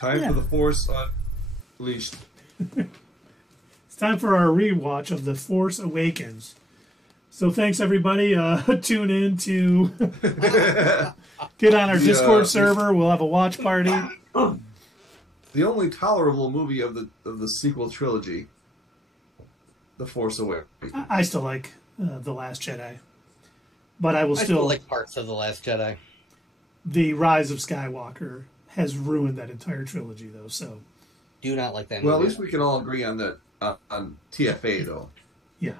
Time for the Force Unleashed. It's time for our rewatch of The Force Awakens. So thanks, everybody. Tune in to get on our Discord server. We'll have a watch party. The only tolerable movie of the sequel trilogy, The Force Awakens. I still like The Last Jedi. But I still like parts of The Last Jedi. The Rise of Skywalker has ruined that entire trilogy, though, so... Do not like that movie. Well, at least we can all agree on that, on TFA, though. Yeah.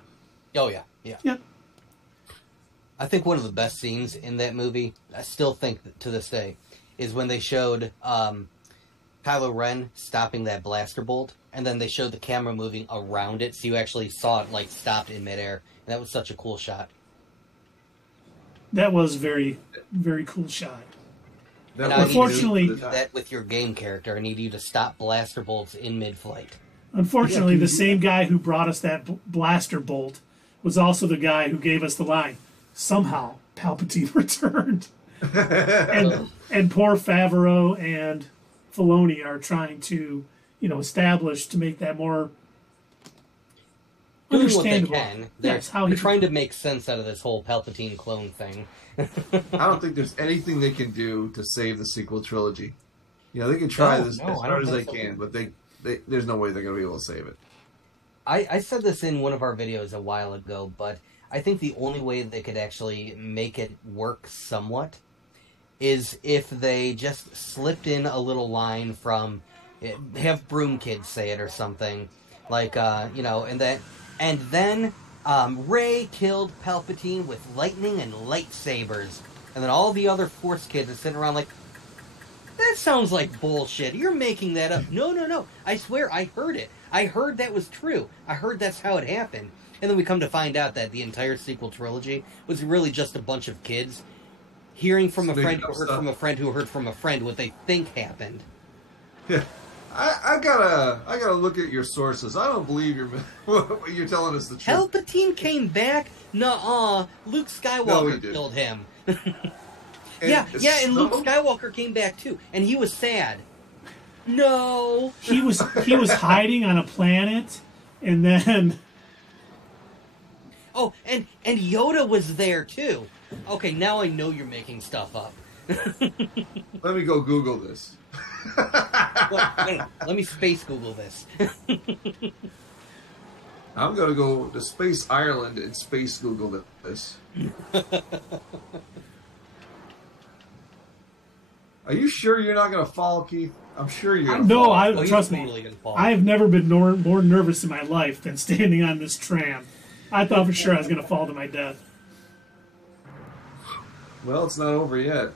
Oh, yeah. Yeah. Yep. I think one of the best scenes in that movie, I still think to this day, is when they showed Kylo Ren stopping that blaster bolt, and then they showed the camera moving around it, so you actually saw it, like, stopped in midair. And that was such a cool shot. That was very, very cool shot. Unfortunately, you do that with your game character. I need you to stop blaster bolts in mid-flight. Unfortunately, the same guy who brought us that blaster bolt was also the guy who gave us the line, somehow Palpatine returned. and poor Favreau and Filoni are trying to, establish to make that more understandable. What they can. They're trying to make sense out of this whole Palpatine clone thing. I don't think there's anything they can do to save the sequel trilogy. They can try as hard as they can, but there's no way they're going to be able to save it. I said this in one of our videos a while ago, but I think the only way they could actually make it work somewhat is if they just slipped in a little line from, have Broom Kids say it or something, like, and then Rey killed Palpatine with lightning and lightsabers. And then all the other Force kids are sitting around like, that sounds like bullshit. You're making that up. No. I swear, I heard it. I heard that was true. I heard that's how it happened. And then we come to find out that the entire sequel trilogy was really just a bunch of kids hearing from a friend who heard from a friend who heard from a friend what they think happened. Yeah. I gotta look at your sources. I don't believe you're telling us the truth. Palpatine came back? Nuh-uh. Luke Skywalker killed him. and Luke Skywalker came back too, and he was sad. No. He was hiding on a planet, and then... Oh, and Yoda was there too. Okay, now I know you're making stuff up. Let me go Google this. Let me space Google this. I'm going to go to Space Ireland and space Google this. Are you sure you're not going to fall, Keith? I'm sure you're going to fall. No, trust me. I have never been more nervous in my life than standing on this tram. I thought for sure I was going to fall to my death. Well, it's not over yet.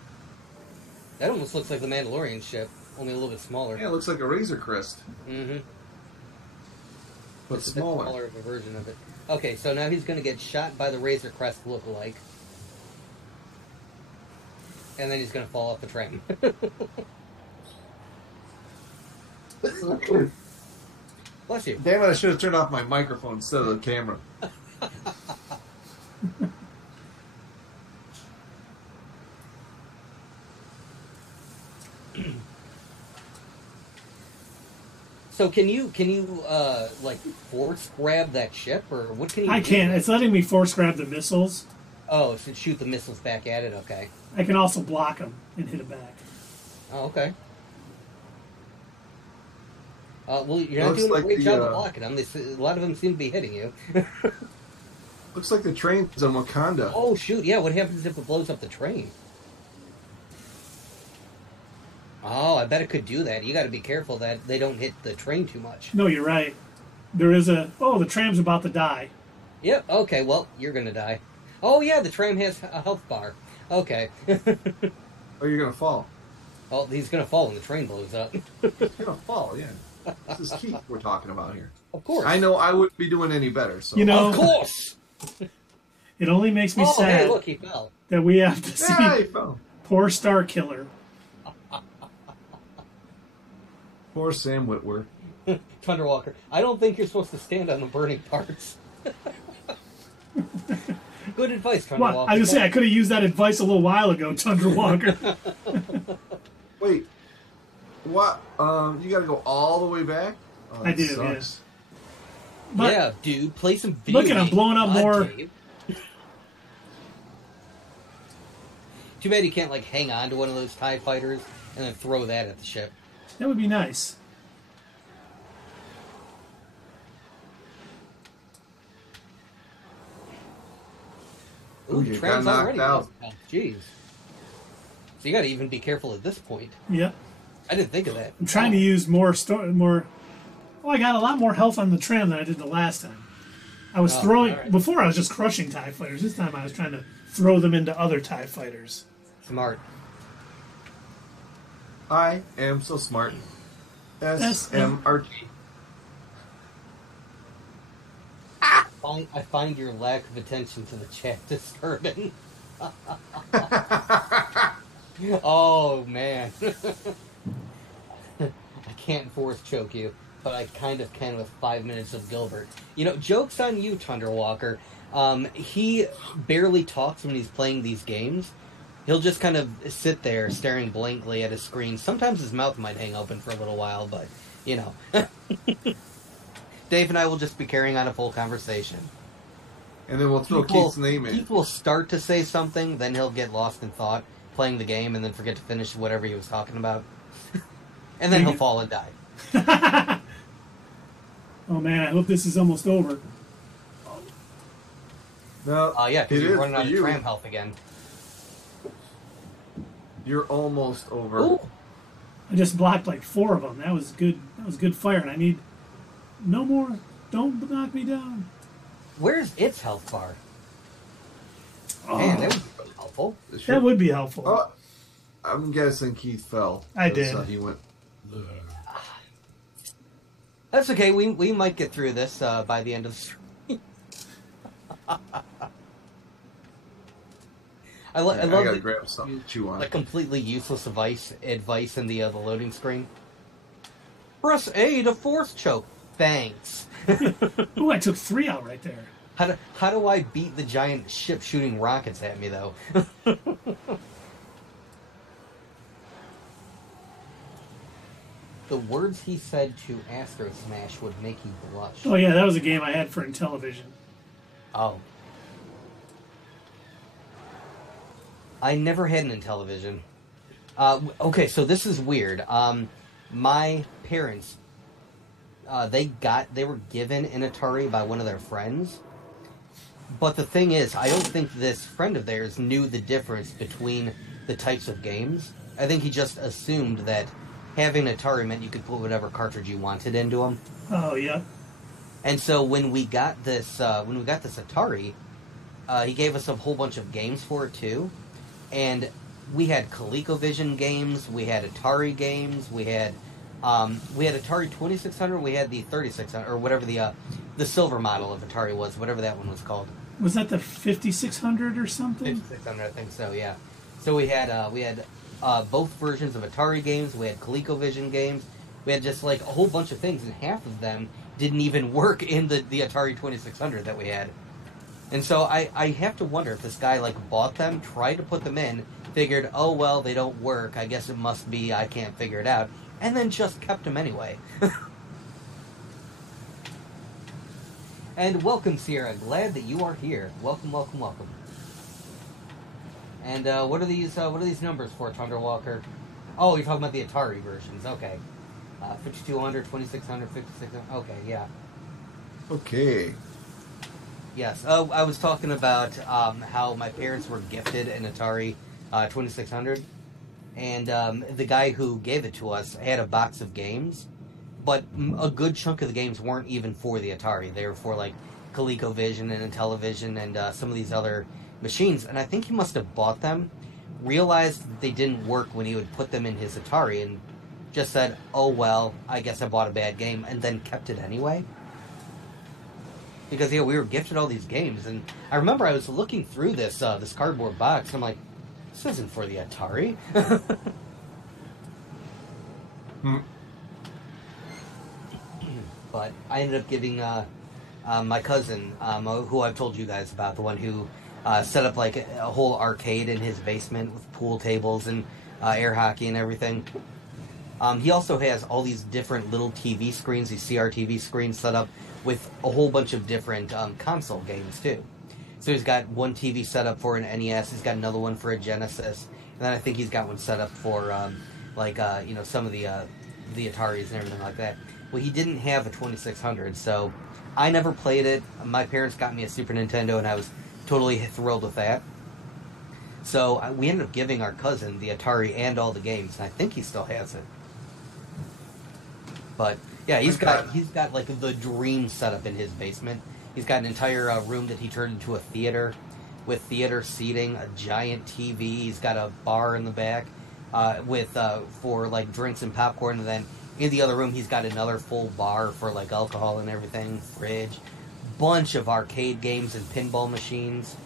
That almost looks like the Mandalorian ship, only a little bit smaller. Yeah, it looks like a Razor Crest. Mm-hmm. But it's smaller. A smaller of a version of it. Okay, so now he's going to get shot by the Razor Crest lookalike. And then he's going to fall off the train. Bless you. Damn it, I should have turned off my microphone instead of the camera. So can you like force grab that ship, or what can you do? I can't. It's letting me force grab the missiles. Oh, so shoot the missiles back at it, okay. I can also block them and hit it back. Oh, okay. Well, you're not doing a great job of blocking them. A lot of them seem to be hitting you. Looks like the train's on Wakanda. Oh, shoot, yeah, what happens if it blows up the train? Oh, I bet it could do that. You got to be careful that they don't hit the train too much. No, you're right. There is the tram's about to die. Yep, okay, well, you're going to die. Oh, yeah, the tram has a health bar. Okay. Oh, you're going to fall. Oh, he's going to fall when the train blows up. He's going to fall, yeah. This is Keith we're talking about here. Of course. I know I wouldn't be doing any better, so... Of course! It only makes me sad hey, look, he fell. That we have to see he fell. Poor Starkiller. Poor Sam Witwer. Tundra Walker. I don't think you're supposed to stand on the burning parts. Good advice, Tundra Walker. I was going to say, I could have used that advice a little while ago, Tundra Walker. Wait. What? You got to go all the way back? Oh, I do, sucks. But yeah, dude, play some video look at, I'm blowing up more. Dave. Too bad you can't, like, hang on to one of those TIE fighters and then throw that at the ship. That would be nice. Ooh, the train's already out. Jeez. So you got to even be careful at this point. Yep. I didn't think of that. I'm trying to use more. Oh, I got a lot more health on the tram than I did the last time. I was throwing before. I was just crushing TIE fighters. This time I was trying to throw them into other TIE fighters. Smart. I am so smart. SMRT. I find your lack of attention to the chat disturbing. Oh, man. I can't force choke you, but I kind of can with 5 minutes of Gilbert. You know, joke's on you, Thunderwalker. He barely talks when he's playing these games. He'll just kind of sit there staring blankly at his screen. Sometimes his mouth might hang open for a little while, but, you know. Dave and I will just be carrying on a full conversation. And then we'll throw Keith's name in. Keith will start to say something, then he'll get lost in thought, playing the game, and then forget to finish whatever he was talking about. And then he'll fall and die. Oh man, I hope this is almost over. No, yeah, because you're running out of tram health again. You're almost over. Ooh. I just blocked like 4 of them. That was good. That was good fire, and I need no more. Don't knock me down. Where's its health bar? Oh. Man, that would be helpful. That would be helpful. Oh, I'm guessing Keith fell. I did. He went. That's okay. We might get through this by the end of the stream. I love grab something to chew on. Like completely useless advice in the loading screen. Press A to force choke. Thanks. Ooh, I took 3 out right there. How do I beat the giant ship shooting rockets at me though? The words he said to Astro Smash would make you blush. Oh yeah, that was a game I had for Intellivision. Oh. I never had an Intellivision. Okay, so this is weird. My parents, they were given an Atari by one of their friends. But the thing is, I don't think this friend of theirs knew the difference between the types of games. I think he just assumed that having an Atari meant you could put whatever cartridge you wanted into them. Oh yeah. And so when we got this Atari, he gave us a whole bunch of games for it too. And we had ColecoVision games, we had Atari games, we had Atari 2600, we had the 3600, or whatever the silver model of Atari was, whatever that one was called. Was that the 5600 or something? 5600, I think so, yeah. So we had both versions of Atari games, we had ColecoVision games, we had just like a whole bunch of things, and half of them didn't even work in the Atari 2600 that we had. And so I have to wonder if this guy like bought them, tried to put them in, figured, oh well, they don't work, I guess it must be I can't figure it out, and then just kept them anyway. And welcome, Sierra. Glad that you are here. Welcome, welcome, welcome. And what are these numbers for, Thunderwalker? Oh, you're talking about the Atari versions. Okay. 5200, 2600, 5600. Okay, yeah. Okay. Yes. Oh, I was talking about how my parents were gifted an Atari 2600, and the guy who gave it to us had a box of games, but a good chunk of the games weren't even for the Atari. They were for like ColecoVision and Intellivision and some of these other machines. And I think he must have bought them, realized that they didn't work when he would put them in his Atari, and just said, "Oh well, I guess I bought a bad game," and then kept it anyway. Because we were gifted all these games, and I remember I was looking through this cardboard box, and I'm like, this isn't for the Atari. But I ended up giving my cousin, who I've told you guys about, the one who set up like a whole arcade in his basement with pool tables and air hockey and everything. He also has all these different little TV screens, these CRTV screens set up with a whole bunch of different console games, too. So he's got one TV set up for an NES, he's got another one for a Genesis, and then I think he's got one set up for, some of the Ataris and everything like that. Well, he didn't have a 2600, so I never played it. My parents got me a Super Nintendo, and I was totally thrilled with that. So we ended up giving our cousin the Atari and all the games, and I think he still has it. But yeah, he's got like the dream setup in his basement. He's got an entire room that he turned into a theater with theater seating, a giant TV. He's got a bar in the back for like drinks and popcorn, and then in the other room he's got another full bar for like alcohol and everything, fridge, bunch of arcade games and pinball machines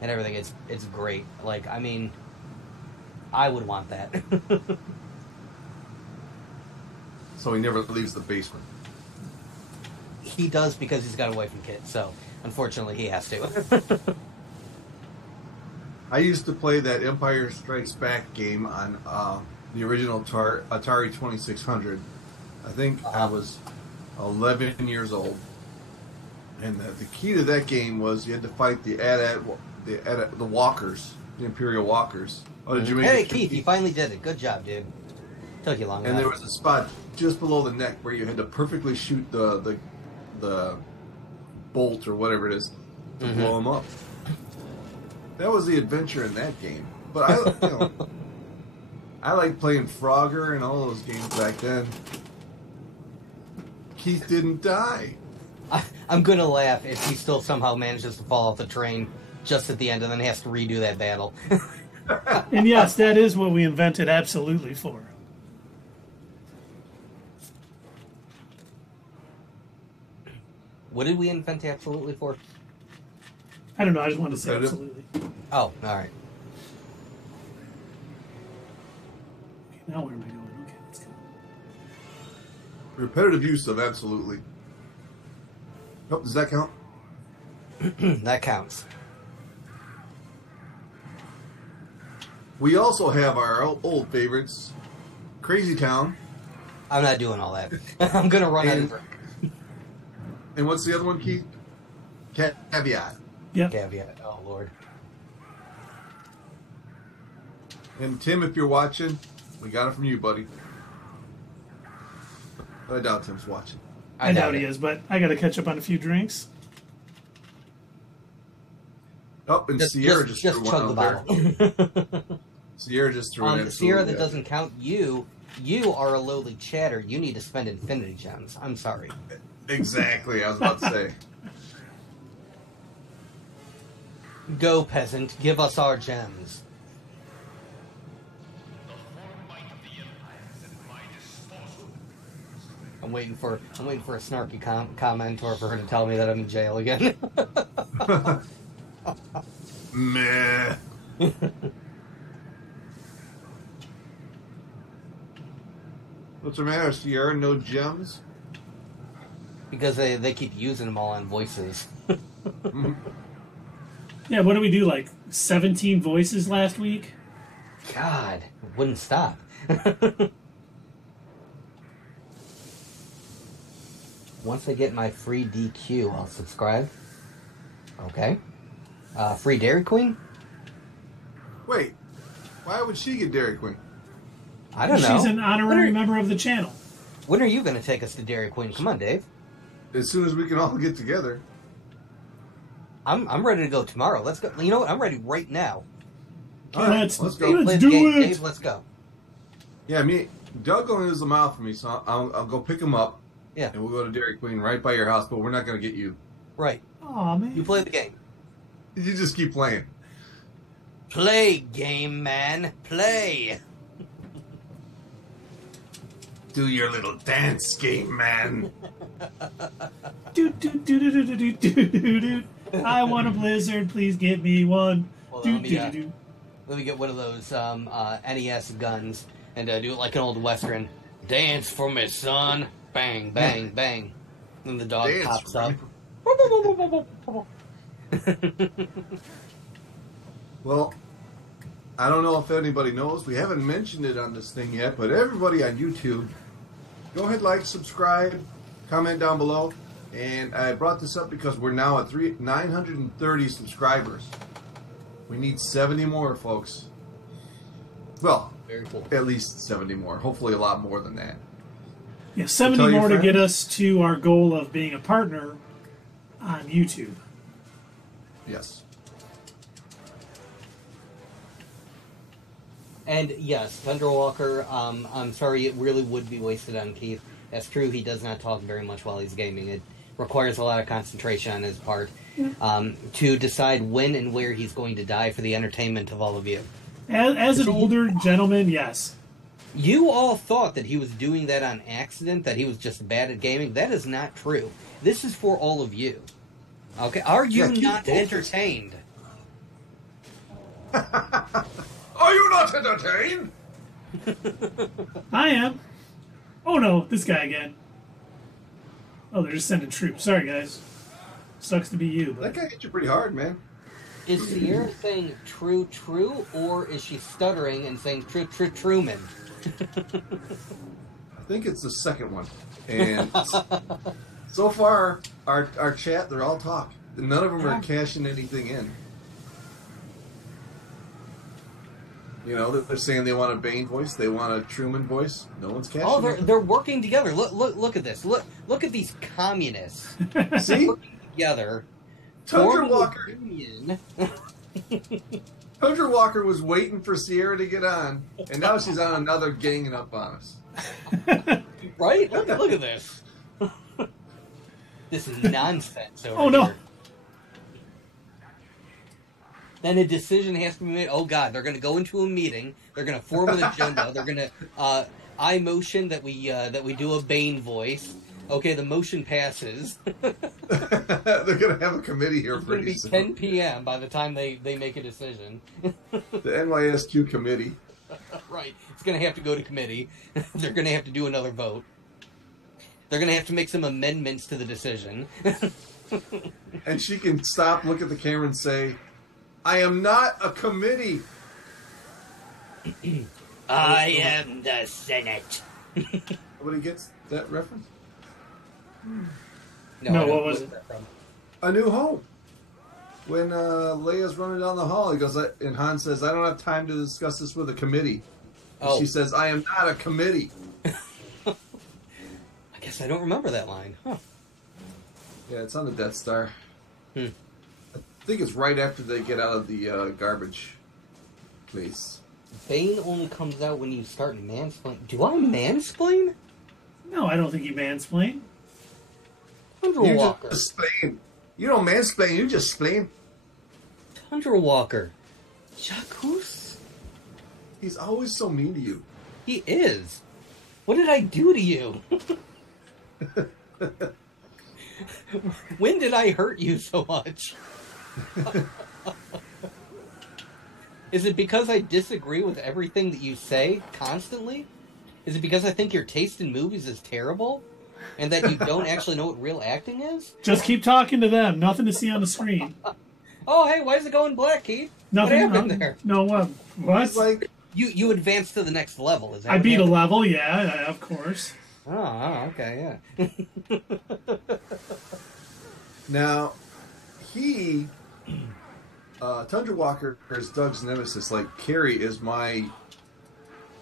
and everything. It's great. Like, I mean, I would want that. So he never leaves the basement. He does because he's got a wife and kids, so unfortunately he has to. I used to play that Empire Strikes Back game on the original Atari 2600. I think I was 11 years old. And the key to that game was you had to fight the walkers, the Imperial walkers. Oh, did you make Hey, Keith, you finally did it. Good job, dude. Took you long enough. And there was a spot just below the neck where you had to perfectly shoot the bolt or whatever it is to blow them up. That was the adventure in that game. But I like playing Frogger and all those games back then. Keith didn't die. I'm going to laugh if he still somehow manages to fall off the train just at the end and then has to redo that battle. And yes, that is what we invented absolutely for. What did we invent absolutely for? I don't know, I just wanted to say absolutely. Oh, all right. Okay, now where am I going? Okay, let's go. Repetitive use of absolutely. Oh, does that count? That counts. We also have our old favorites, Crazy Town. I'm not doing all that. I'm going to run out of break. And what's the other one, Keith? Caveat. Yep. Caveat. Oh, Lord. And Tim, if you're watching, we got it from you, buddy. I doubt Tim's watching. I doubt he is, but I got to catch up on a few drinks. Oh, and Sierra just threw one out there. Sierra just threw it in. Sierra, that doesn't count. You are a lowly chatter. You need to spend infinity gems. I'm sorry. Exactly, I was about to say. Go, peasant. Give us our gems. I'm waiting for a snarky comment or for her to tell me that I'm in jail again. Meh. What's the matter, Sierra? No gems? Because they keep using them all on voices. Yeah, what did we do, like 17 voices last week? God, it wouldn't stop. Once I get my free DQ, I'll subscribe. Okay. Free Dairy Queen? Wait, why would she get Dairy Queen? I don't know. She's an honorary member of the channel. When are you going to take us to Dairy Queen? Come on, Dave. As soon as we can all get together. I'm ready to go tomorrow. Let's go. You know what? I'm ready right now. All right, let's go. Let's do it. Dave, let's go. Yeah, Doug only lives a mile from me, so I'll go pick him up. Yeah. And we'll go to Dairy Queen right by your house, but we're not going to get you. Right. Aw, man. You play the game. You just keep playing. Play, game man. Play. Do your little dance, game man. Do, do, do, do, do, do, do, do, do. I want a blizzard. Please give me one. Well, Do, let me, do, do, do. let me get one of those NES guns and do it like an old Western. Dance for me, son. Bang, bang, bang. Then the dog Dance pops for up. Well, I don't know if anybody knows. We haven't mentioned it on this thing yet, but everybody on YouTube, go ahead, like, subscribe, comment down below. And I brought this up because we're now at 930 subscribers. We need 70 more, folks. Well, Very cool. at least 70 more. Hopefully a lot more than that. Yeah, 70 more to get us to our goal of being a partner on YouTube. Yes. And yes, Thunder Walker, I'm sorry, it really would be wasted on Keith. That's true, he does not talk very much while he's gaming. It requires a lot of concentration on his part to decide when and where he's going to die for the entertainment of all of you. As an older gentleman, yes. You all thought that he was doing that on accident, that he was just bad at gaming. That is not true. This is for all of you. Okay, are you not entertained? Are you not entertained? I am. Oh no, this guy again. Oh, they're just sending troops. Sorry, guys. Sucks to be you. That guy hit you pretty hard, man. Is Sierra saying true, or is she stuttering and saying Truman? I think it's the second one. And so far, our chat, they're all talk. None of them are cashing anything in. You know, they're saying they want a Bane voice, they want a Truman voice. No one's cashing. Oh, they're working together. Look at this. Look at these communists. See, working together. Tundra Walker. Tundra Walker was waiting for Sierra to get on, and now she's on another ganging up on us. Right? Look at this. This is nonsense over Oh, no. here. Then a decision has to be made. Oh, God, they're going to go into a meeting. They're going to form an agenda. They're going to... I motion that we do a Bane voice. Okay, the motion passes. They're going to have a committee here It's going to pretty be soon. 10 p.m. by the time they make a decision. The NYSQ committee. Right. It's going to have to go to committee. They're going to have to do another vote. They're going to have to make some amendments to the decision. And she can stop, look at the camera, and say, I am not a committee. I am the Senate. Nobody gets that reference? No, what was it? that from? A New Hope. When Leia's running down the hall, he goes, and Han says, I don't have time to discuss this with a committee. And Oh. she says, I am not a committee. I guess I don't remember that line. Huh. Yeah, it's on the Death Star. Hmm. I think it's right after they get out of the garbage place. Bane only comes out when you start mansplaining. Do I mansplain? No, I don't think you mansplain. Tundra You Walker. just explain. You don't mansplain, you just explain. Tundra Walker. Jacques? He's always so mean to you. He is. What did I do to you? When did I hurt you so much? Is it because I disagree with everything that you say constantly? Is it because I think your taste in movies is terrible? And that you don't actually know what real acting is? Just keep talking to them. Nothing to see on the screen. Oh, hey, why is it going black, Keith? Nothing. What happened there? No, what? He's like, You advanced to the next level. Is that I what beat a happened? level, yeah, of course. Oh, okay, yeah. now, he, Tundra Walker is Doug's nemesis. Like, Carrie is my,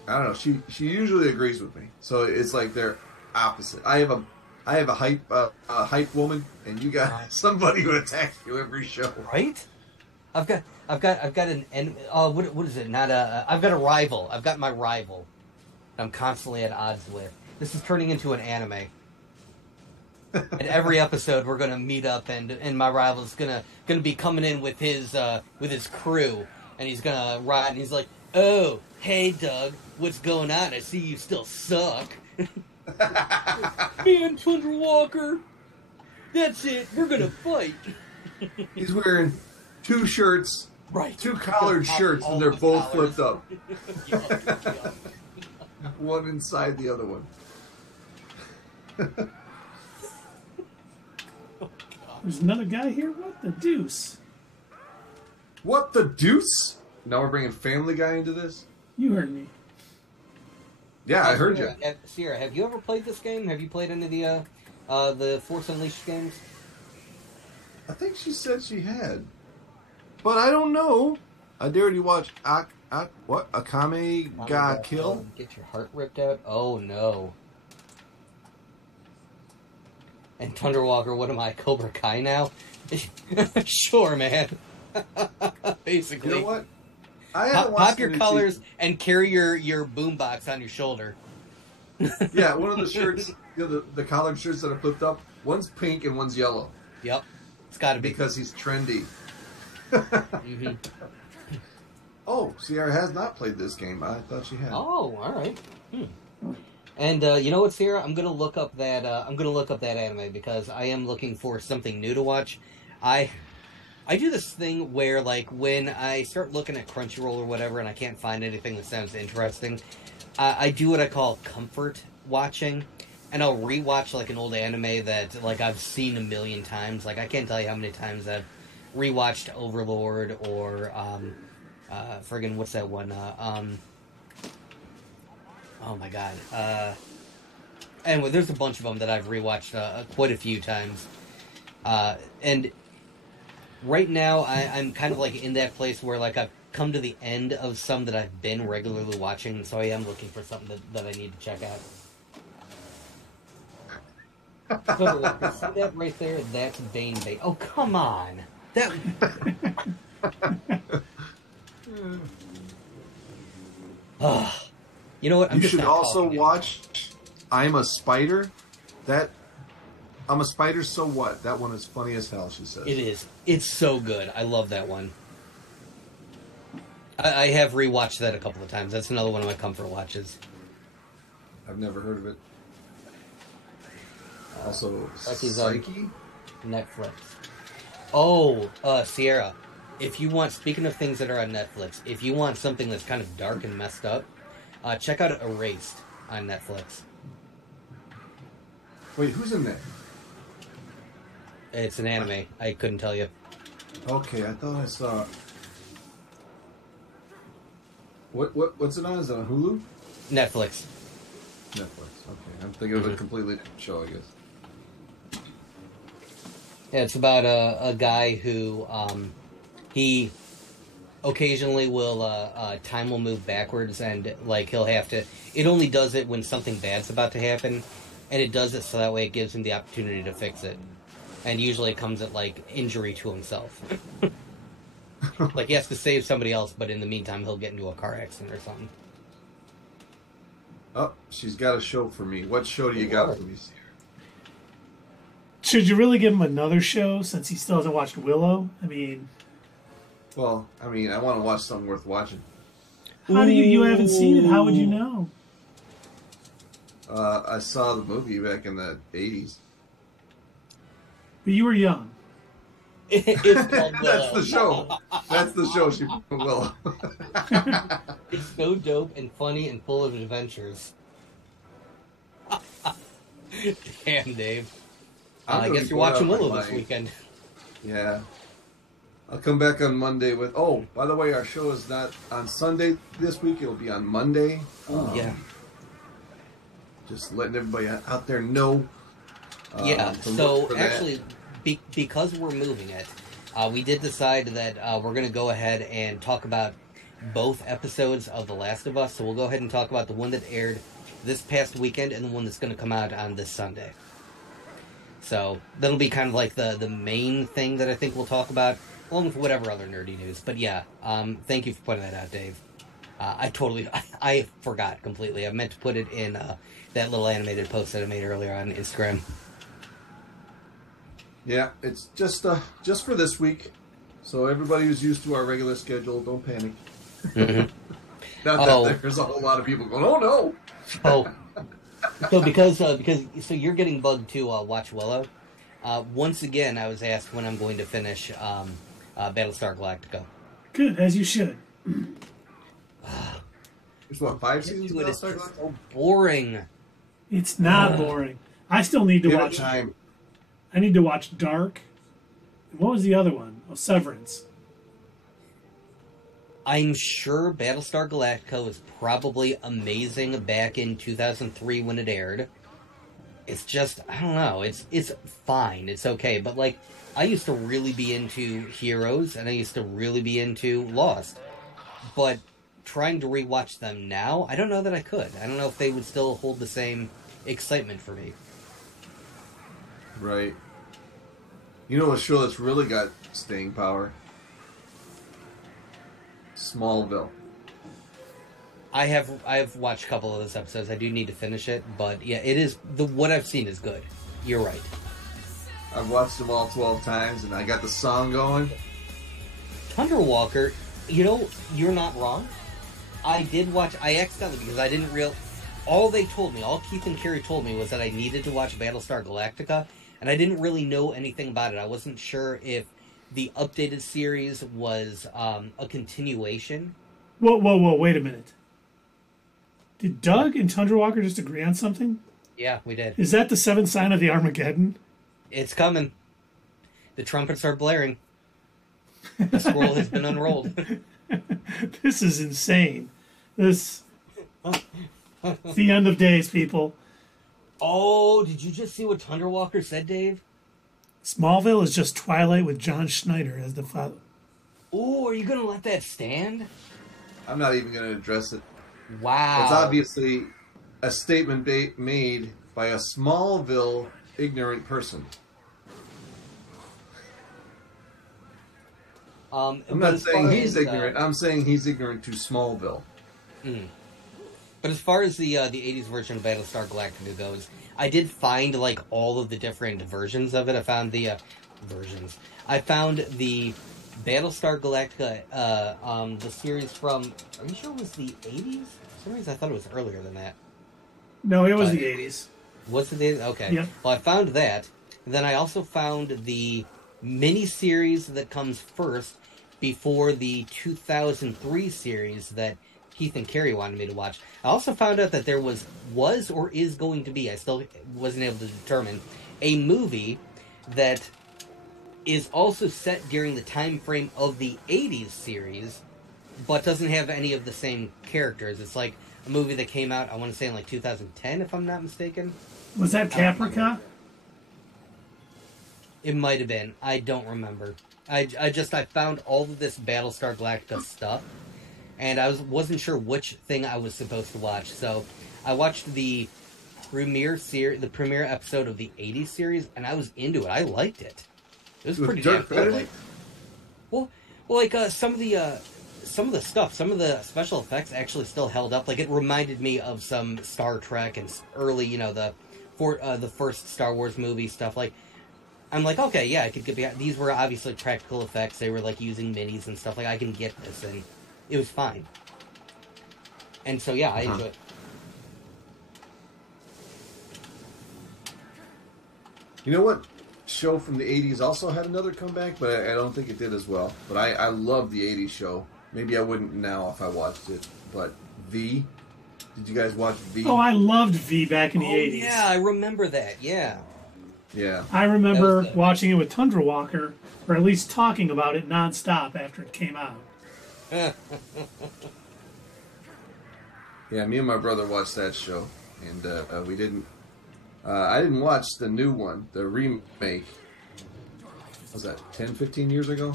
I don't know, she usually agrees with me. So it's like they're opposite. I have a hype woman, and you got somebody who attacks you every show. Right? I've got an enemy. What is it? Not a. I've got a rival. I've got my rival. I'm constantly at odds with. This is turning into an anime. And every episode, we're gonna meet up, and my rival's gonna be coming in with his crew, and he's gonna ride, and he's like, "Oh, hey, Doug, what's going on? I see you still suck." Me and Tundra Walker. That's it. We're gonna fight. He's wearing two shirts, Right. two collared shirts, and they're both flipped up. One inside the other one. There's another guy here? What the deuce? What the deuce? Now we're bringing Family Guy into this? You heard me. Yeah, I heard Sierra, you. Sierra, have you ever played this game? Have you played any of the Force Unleashed games? I think she said she had. But I don't know. I dared you watch Akame ga Kill? Get your heart ripped out? Oh, no. And Thunderwalker, what am I, Cobra Kai now? Sure, man. Basically. You know what? Pop your colors and carry your boombox on your shoulder. Yeah, one of the shirts, the collared shirts that are flipped up, one's pink and one's yellow. Yep. It's got to be. Because he's trendy. Mm-hmm. Oh, Sierra has not played this game. I thought she had. Oh, all right. And you know what, Sierra? I'm gonna look up that anime because I am looking for something new to watch. I do this thing where, like, when I start looking at Crunchyroll or whatever, and I can't find anything that sounds interesting, I do what I call comfort watching, and I'll rewatch like an old anime that like I've seen a million times. Like I can't tell you how many times I've rewatched Overlord or friggin' what's that one? Oh my god. Anyway, there's a bunch of them that I've rewatched quite a few times. And right now, I'm kind of like in that place where like I've come to the end of some that I've been regularly watching, so I am looking for something that I need to check out. So, see that right there? That's Bane Bane. Oh, come on! That. You know what? You should also watch I'm a Spider. I'm a Spider, so what? That one is funny as hell, she says. It is. It's so good. I love that one. I have rewatched that a couple of times. That's another one of my comfort watches. I've never heard of it. Also, Psyche? Netflix. Oh, Sierra. If you want, speaking of things that are on Netflix, if you want something that's kind of dark and messed up, check out Erased on Netflix. Wait, who's in there? It's an anime. I couldn't tell you. Okay, I thought I saw. What's it on? Is it on Hulu? Netflix. Netflix. Okay, I'm thinking of a completely different show, I guess. Yeah, it's about a guy who he occasionally will time will move backwards, and like he'll have to. It only does it when something bad's about to happen, and it does it so that way it gives him the opportunity to fix it. And usually it comes at like injury to himself. Like he has to save somebody else, but in the meantime he'll get into a car accident or something. Oh, she's got a show for me. What show do you got for me, Sierra? Should you really give him another show since he still hasn't watched Willow? I mean... Well, I want to watch something worth watching. How do you haven't seen it? How would you know? I saw the movie back in the 80s. But you were young. It's called That's the show. That's the show. She will. It's so dope and funny and full of adventures. Damn, Dave. I guess you're watching Willow this weekend. Yeah. I'll come back on Monday with... Oh, by the way, our show is not on Sunday this week. It'll be on Monday. Yeah. Just letting everybody out there know. Yeah, so actually... Because we're moving it, we did decide that we're going to go ahead and talk about both episodes of The Last of Us. So we'll go ahead and talk about the one that aired this past weekend and the one that's going to come out on this Sunday. So that'll be kind of like the main thing that I think we'll talk about, along with whatever other nerdy news. But yeah, thank you for pointing that out, Dave. I forgot completely. I meant to put it in that little animated post that I made earlier on Instagram. Yeah, it's just for this week. So everybody who's used to our regular schedule, don't panic. Mm-hmm. Not that there's a whole lot of people going, oh no! Oh. So because you're getting bugged to watch Willow. Once again, I was asked when I'm going to finish Battlestar Galactica. Good, as you should. There's what, 5 seasons of It's Battlestar Galactica? so boring. It's not boring. I still need to Give it watch... time. I need to watch Dark. What was the other one? Oh, Severance. I'm sure Battlestar Galactica was probably amazing back in 2003 when it aired. It's just, I don't know, it's fine, it's okay, but like, I used to really be into Heroes, and I used to really be into Lost, but trying to rewatch them now, I don't know that I could. I don't know if they would still hold the same excitement for me. Right. You know a show that's really got staying power? Smallville. I've watched a couple of those episodes. I do need to finish it, but yeah, it is what I've seen is good. You're right. I've watched them all 12 times, and I got the song going. Thunder Walker, you know, you're not wrong. I did watch. I accidentally, because I didn't all they told me, all Keith and Carrie told me, was that I needed to watch Battlestar Galactica, and I didn't really know anything about it. I wasn't sure if the updated series was a continuation. Whoa, wait a minute. Did Doug and Tundra Walker just agree on something? Yeah, we did. Is that the seventh sign of the Armageddon? It's coming. The trumpets are blaring. The scroll has been unrolled. This is insane. It's the end of days, people. Oh, did you just see what Thunder Walker said, Dave? Smallville is just Twilight with John Schneider as the father. Oh, are you going to let that stand? I'm not even going to address it. Wow. It's obviously a statement made by a Smallville ignorant person. I'm not saying he's ignorant. I'm saying he's ignorant to Smallville. But as far as the 80s version of Battlestar Galactica goes, I did find like all of the different versions of it. I found the versions. I found the Battlestar Galactica, the series from. Are you sure it was the 80s? For some reason, I thought it was earlier than that. No, it was the 80s. Was it the 80s? Okay. Yep. Well, I found that. Then I also found the mini-series that comes first before the 2003 series that Keith and Carrie wanted me to watch. I also found out that there was or is going to be, I still wasn't able to determine, a movie that is also set during the time frame of the 80s series, but doesn't have any of the same characters. It's like a movie that came out, I want to say in like 2010, if I'm not mistaken. Was that Caprica? It might have been. I don't remember. I found all of this Battlestar Galactica stuff, and I wasn't sure which thing I was supposed to watch. So I watched the premiere episode of the 80s series, and I was into it. I liked it. It was pretty damn good. Like, some of the stuff, some of the special effects actually still held up. Like, it reminded me of some Star Trek and early, the first Star Wars movie stuff. Like, I'm like, okay, yeah, I could get behind. These were obviously practical effects. They were like using minis and stuff. Like, I can get this, and it was fine. And so, yeah, I enjoyed it. You know what show from the 80s also had another comeback, but I don't think it did as well. But I love the 80s show. Maybe I wouldn't now if I watched it. But V. Did you guys watch V? Oh, I loved V back in the 80s. Yeah, I remember that. Yeah. Yeah. I remember watching it with Tundra Walker, or at least talking about it nonstop after it came out. Yeah, me and my brother watched that show, and we didn't. I didn't watch the new one, the remake. Was that 10, 15 years ago?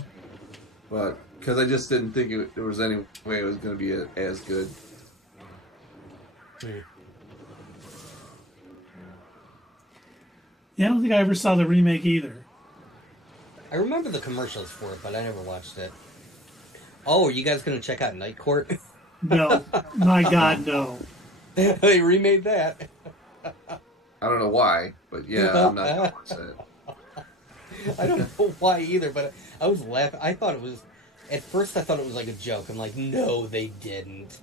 But because I just didn't think there was any way it was going to be as good. Yeah, I don't think I ever saw the remake either. I remember the commercials for it, but I never watched it. Oh, are you guys going to check out Night Court? No. My God, no. They remade that. I don't know why, but yeah, I'm not going to watch that. I don't know why either, but I was laughing. At first I thought it was like a joke. I'm like, no, they didn't.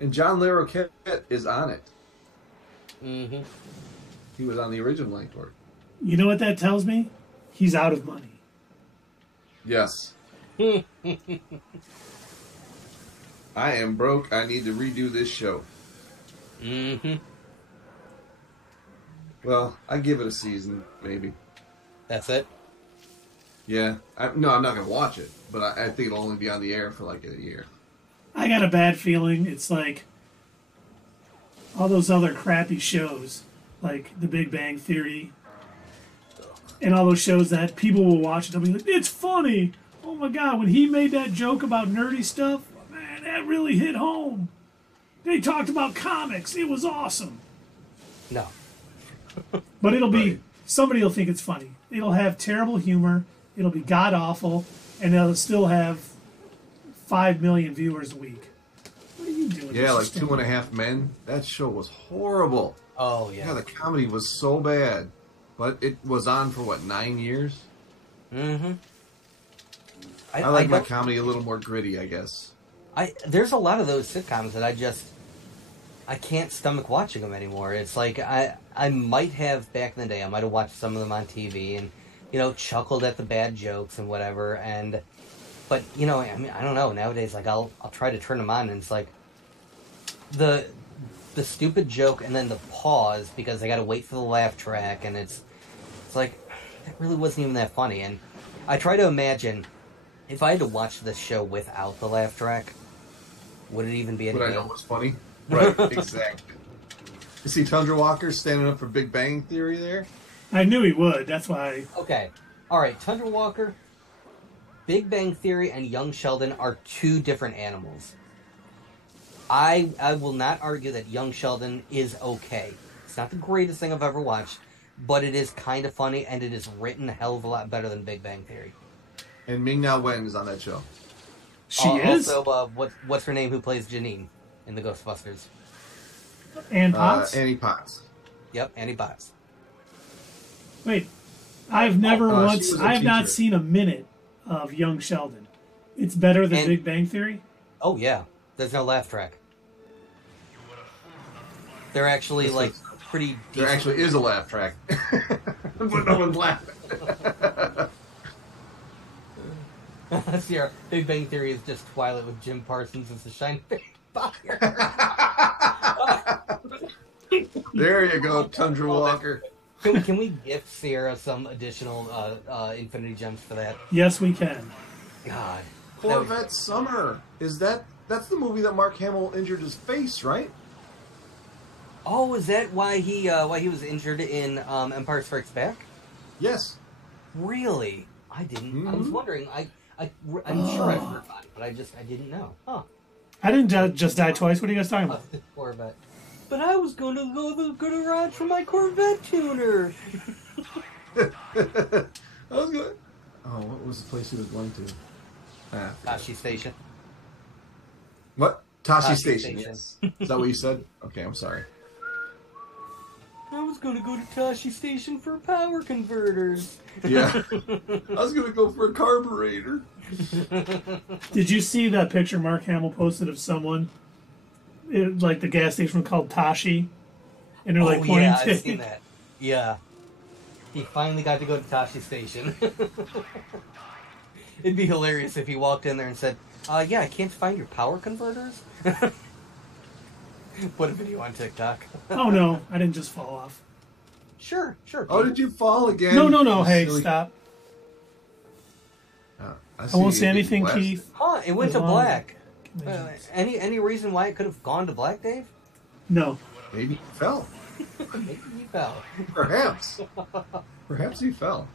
And John Larroquette is on it. Mm-hmm. He was on the original Night Court. You know what that tells me? He's out of money. Yes. I am broke. I need to redo this show. Mm-hmm. Well, I give it a season, maybe. That's it? Yeah. No, I'm not going to watch it, but I think it'll only be on the air for like a year. I got a bad feeling it's like all those other crappy shows, like The Big Bang Theory, and all those shows that people will watch and they'll be like, it's funny. Oh my God, when he made that joke about nerdy stuff, man, that really hit home. They talked about comics. It was awesome. No. But it'll be, Right. somebody will think it's funny. It'll have terrible humor. It'll be god awful. And they'll still have 5 million viewers a week. What are you doing? Yeah, like This is 2.5 Men. That show was horrible. Oh, Yeah, yeah. the comedy was so bad. But it was on for, what, 9 years? Mm-hmm. I like my don't- comedy a little more gritty, I guess. There's a lot of those sitcoms that I can't stomach watching them anymore. It's like I might have back in the day. I might have watched some of them on TV and chuckled at the bad jokes and whatever. But I mean, I don't know. Nowadays, like I'll try to turn them on and it's like the stupid joke and then the pause because I got to wait for the laugh track and it's like that really wasn't even that funny. And I try to imagine if I had to watch this show without the laugh track, would it even be any But I good? know what's funny. Right, exactly. You see Tundra Walker standing up for Big Bang Theory there? I knew he would. That's why. Okay. All right. Tundra Walker, Big Bang Theory, and Young Sheldon are two different animals. I will not argue that Young Sheldon is okay. It's not the greatest thing I've ever watched, but it is kind of funny, and it is written a hell of a lot better than Big Bang Theory. And Ming Na Wen is on that show. She is? Also, what's her name who plays Janine in the Ghostbusters? Ann Potts? Annie Potts. Yep, Annie Potts. Wait. I've never she once... was a I have not teacher. seen a minute of Young Sheldon. It's better than And- Big Bang Theory? Oh, yeah. There's no laugh track. They're actually, This like, is- pretty There decent. actually is a laugh track. But no one's laughing. Sierra, Big Bang Theory is just Twilight with Jim Parsons as the shining fire. There you go, Tundra Walker. Can we gift Sierra some additional Infinity Gems for that? Yes, we can. God. Corvette Summer. That's the movie that Mark Hamill injured his face, right? Oh, is that why he was injured in Empire Strikes Back? Yes. Really? I didn't. I was Mhm. wondering. I'm sure I've heard about it, but I didn't know. Huh. I didn't just die twice. What are you guys talking about? Corvette. But I was going to go to the garage for my Corvette tuner. I was good. Oh, what was the place he was going to? Tashi Station. What? Tashi Tashi Station. Station. Yes. Is that what you said? Okay, I'm sorry. I was going to go to Tashi Station for power converters. Yeah. I was going to go for a carburetor. Did you see that picture Mark Hamill posted of someone, like the gas station called Tashi? And they're like pointing yeah, to I've seen that. Yeah. He finally got to go to Tashi Station. It'd be hilarious if he walked in there and said, yeah, I can't find your power converters. Put a video on TikTok. Oh no, I didn't just fall off. Sure. Oh, did you fall again? No. You Hey, silly- stop. I I won't see say you anything, being Keith. Huh, it went As to long black. as- Any reason why it could have gone to black, Dave? No. Maybe he fell. Maybe he fell. Perhaps. Perhaps he fell.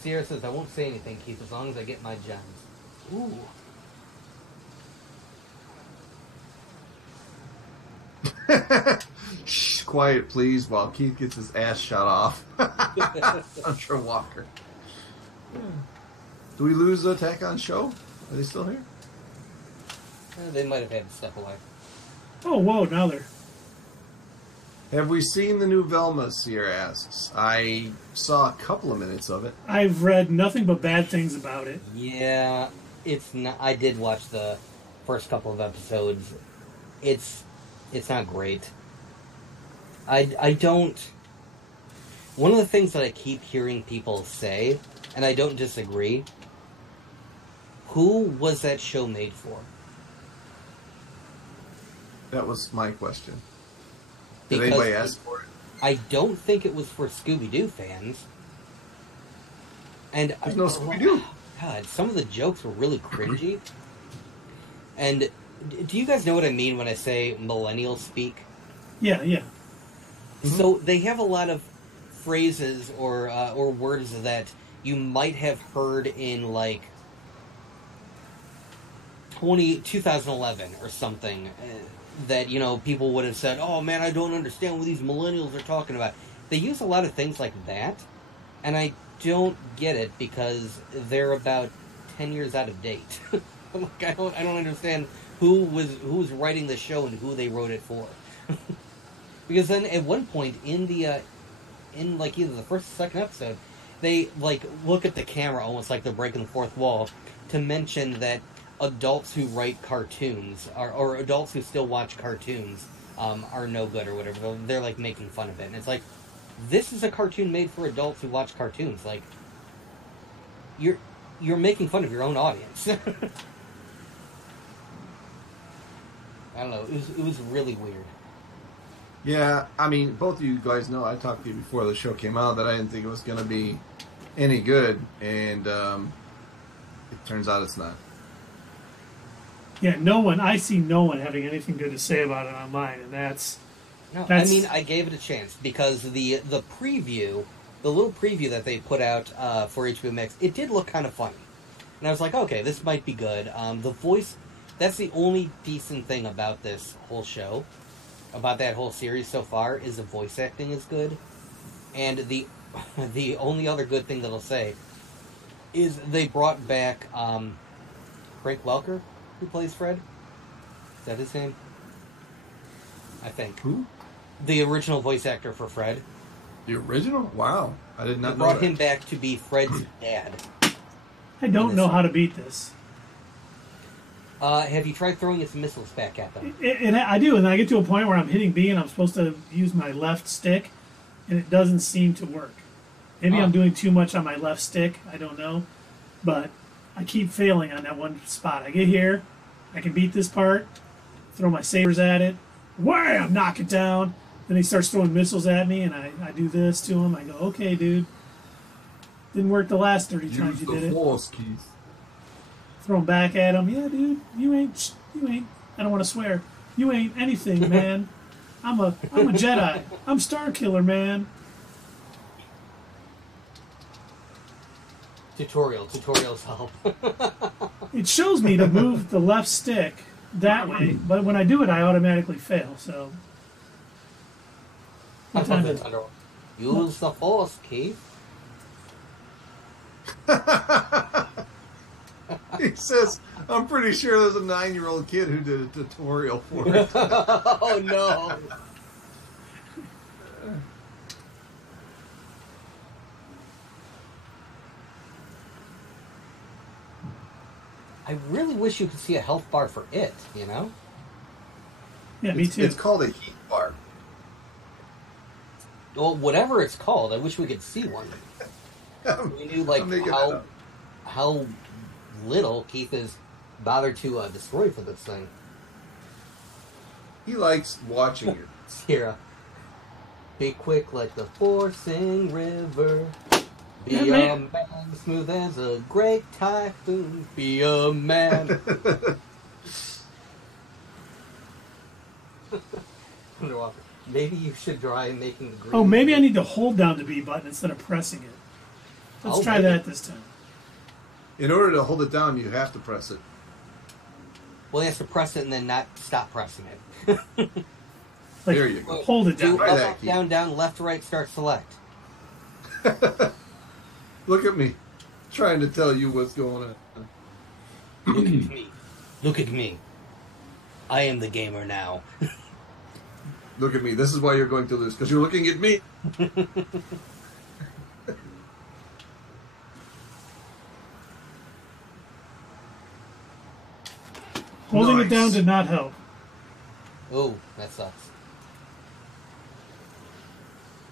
Sierra says, I won't say anything, Keith, as long as I get my gems. Ooh. Shh, quiet, please, while Keith gets his ass shot off. Hunter Walker. Do we lose Attack on Show? Are they still here? They might have had to step away. Oh, whoa, now they're... Have we seen the new Velma? Sierra asks. I saw a couple of minutes of it. I've read nothing but bad things about it. Yeah, it's not. I did watch the first couple of episodes. It's not great. I don't. One of the things that I keep hearing people say, and I don't disagree. Who was that show made for? That was my question. Did Because anybody ask for it? I don't think it was for Scooby-Doo fans. And there's no Scooby-Doo. God, some of the jokes were really cringy. And do you guys know what I mean when I say millennial speak? Yeah, yeah. So they have a lot of phrases or words that you might have heard in like 2011 or something that, you know, people would have said, oh man, I don't understand what these millennials are talking about. They use a lot of things like that, and I don't get it because they're about 10 years out of date. Like, I don't understand who was writing the show and who they wrote it for. Because then at one point in like either the first or second episode, they like look at the camera almost like they're breaking the fourth wall to mention that adults who write cartoons or adults who still watch cartoons are no good or whatever. They're like making fun of it, and it's like, this is a cartoon made for adults who watch cartoons. Like, you're making fun of your own audience. I don't know. It was really weird. Yeah, I mean, both of you guys know I talked to you before the show came out that I didn't think it was going to be any good, and it turns out it's not. Yeah, I see no one having anything good to say about it online, and that's... No, I mean, I gave it a chance because the preview, the little preview that they put out for HBO Max, it did look kind of funny. And I was like, okay, this might be good. The voice, that's the only decent thing about this whole show, about that whole series so far, is the voice acting is good. And the only other good thing that I'll say is they brought back Frank Welker, who plays Fred. Is that his name? I think. Who? The original voice actor for Fred. The original? Wow. I did not know brought that. him back to be Fred's dad. I don't know how to beat this. Have you tried throwing its missiles back at them? I do, and I get to a point where I'm hitting B and I'm supposed to use my left stick, and it doesn't seem to work. Maybe I'm doing too much on my left stick, I don't know. But I keep failing on that one spot. I get here, I can beat this part, throw my sabers at it, wham, knock it down. Then he starts throwing missiles at me, and I do this to him. I go, okay, dude. Didn't work the last 30 times you did it. Force, Keith. Throw him back at him. Yeah, dude, you ain't. I don't want to swear. You ain't anything, man. I'm a Jedi. I'm Starkiller, man. Tutorials help. It shows me to move the left stick that way, but when I do it, I automatically fail. So, what time is it? Use the Force, Keith. He says, I'm pretty sure there's a 9-year-old kid who did a tutorial for it. Oh, no. I really wish you could see a health bar for it, you know? Yeah, me too. It's called a heat bar. Well, whatever it's called, I wish we could see one. We knew, like, how little Keith is bothered to destroy for this thing. He likes watching it. Sierra. Be quick like the forcing river. Be a man smooth as a great typhoon. Be a man. Maybe you should try making the green. Oh, maybe I need to hold down the B button instead of pressing it. Let's try that this time. In order to hold it down, you have to press it. Well, he has to press it and then not stop pressing it. Like, there you go. Hold it down. Do up, down, down, left, right, start, select. Look at me, trying to tell you what's going on. Look at me. Look at me. I am the gamer now. Look at me. This is why you're going to lose, because you're looking at me. Holding it down did not help. Oh, that sucks.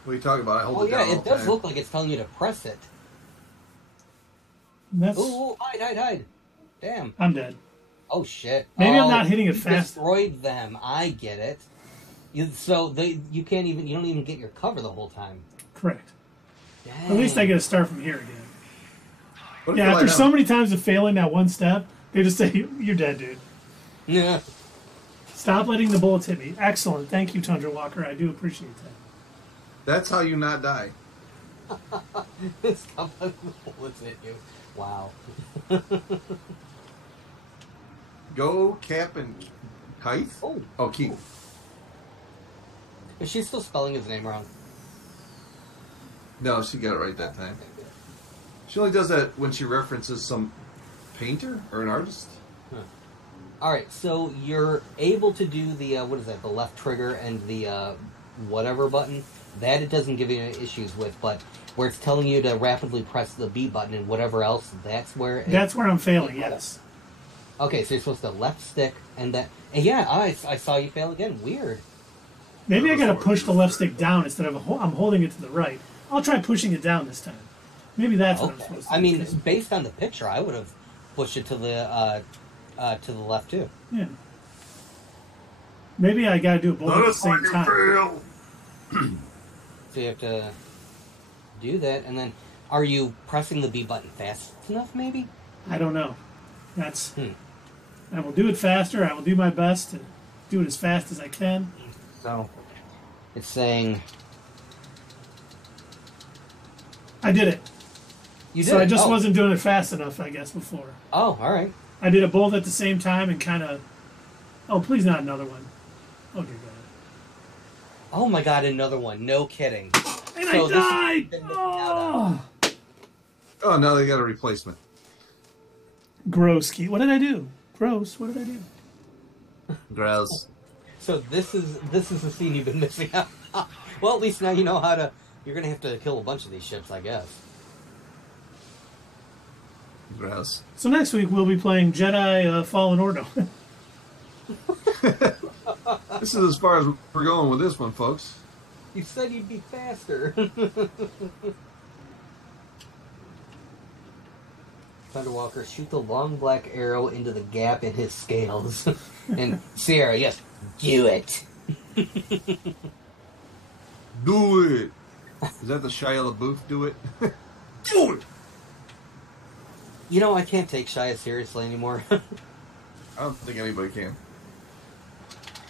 What are you talking about? I hold it down. Yeah, it does look like it's telling you to press it. Oh, hide. Damn. I'm dead. Oh, shit. Maybe I'm not hitting it fast. Destroyed them. I get it. You don't even get your cover the whole time. Correct. Dang. At least I get to start from here again. What if Yeah, you lie after down? so many times of failing that one step, they just say, "You're dead, dude. Yeah. Stop letting the bullets hit me." Excellent. Thank you, Tundra Walker. I do appreciate that. That's how you not die. Stop letting the bullets hit you. Wow. Go, Cap, and Keith? Oh. Oh, Keith. Is she still spelling his name wrong? No, she got it right that time. She only does that when she references some painter or an artist. Huh. All right, so you're able to do the what is that? The left trigger and the whatever button. That it doesn't give you any issues with, but where it's telling you to rapidly press the B button and whatever else, that's where I'm failing. Yes. Okay, so you're supposed to left stick and that. And yeah, I saw you fail again. Weird. Maybe I got to push the left stick down instead of I'm holding it to the right. I'll try pushing it down this time. Maybe that's what I'm Okay. supposed to do. I mean, based on the picture, I would have pushed it to the left too. Yeah. Maybe I got to do it both at the same time. So you have to do that, and then are you pressing the B button fast enough? Maybe. I don't know. That's. I will do it faster. I will do my best to do it as fast as I can. So it's saying I did it. you did. So I just Oh. wasn't doing it fast enough, I guess, before. Oh, all right. I did it both at the same time and kind of. Oh, please, not another one. Oh, dear God. Oh my God, another one. No kidding. And So this I is- died! been missing out on. Oh. Oh, now they got a replacement. Gross, Keith. What did I do? Gross. What did I do? Gross. So this is the scene you've been missing out on. Well, at least now you know how to. You're gonna have to kill a bunch of these ships, I guess. Gross. So next week we'll be playing Jedi Fallen Order. This is as far as we're going with this one, folks. You said you'd be faster. Thunderwalker, shoot the long black arrow into the gap in his scales. And Sierra, yes, do it. Do it. Is that the Shia LaBeouf? Do it. Do it. You know, I can't take Shia seriously anymore. I don't think anybody can.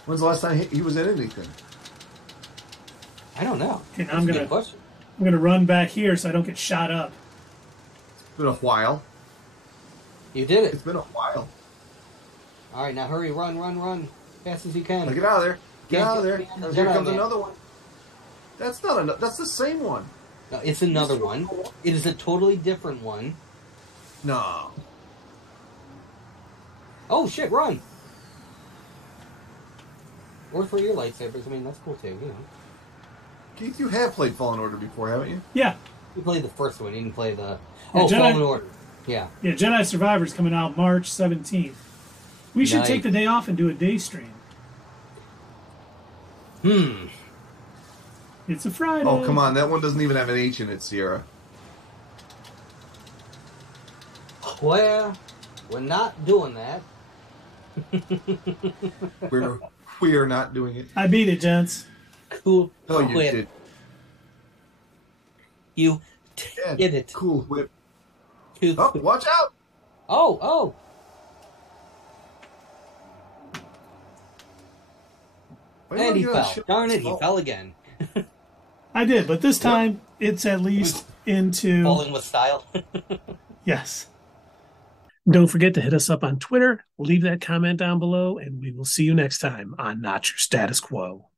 When's the last time he was in anything? I don't know. Okay, now That's I'm a good gonna question. run back here so I don't get shot up. It's been a while. You did it. It's been a while. All right, now hurry, run, fast as you can. Now get out of there. Get Can't out of there. get me on the Here Jedi, comes man. another one. That's not another. That's the same one. No, it's another one. It is a totally different one. No. Oh shit, run! Or throw your lightsabers. I mean, that's cool too. You know, Keith, you have played Fallen Order before, haven't you? Yeah. you played the first one. You didn't play the Yeah, Jedi- Fallen Order. Yeah. Yeah, Jedi Survivor's coming out March 17th. We should Nice. take the day off and do a day stream. It's a Friday. Oh, come on. That one doesn't even have an H in it, Sierra. Well, we're not doing that. We are not doing it. I beat it, gents. Cool. Oh, you Quit. did. You Yeah, did it. Cool whip. Cool. Oh, watch out! Oh. Why do And he you get on fell. ship? Darn it, he Oh. fell again. I did, but this time it's at least into... Falling with style. Yes. Don't forget to hit us up on Twitter, leave that comment down below, and we will see you next time on Not Your Status Quo.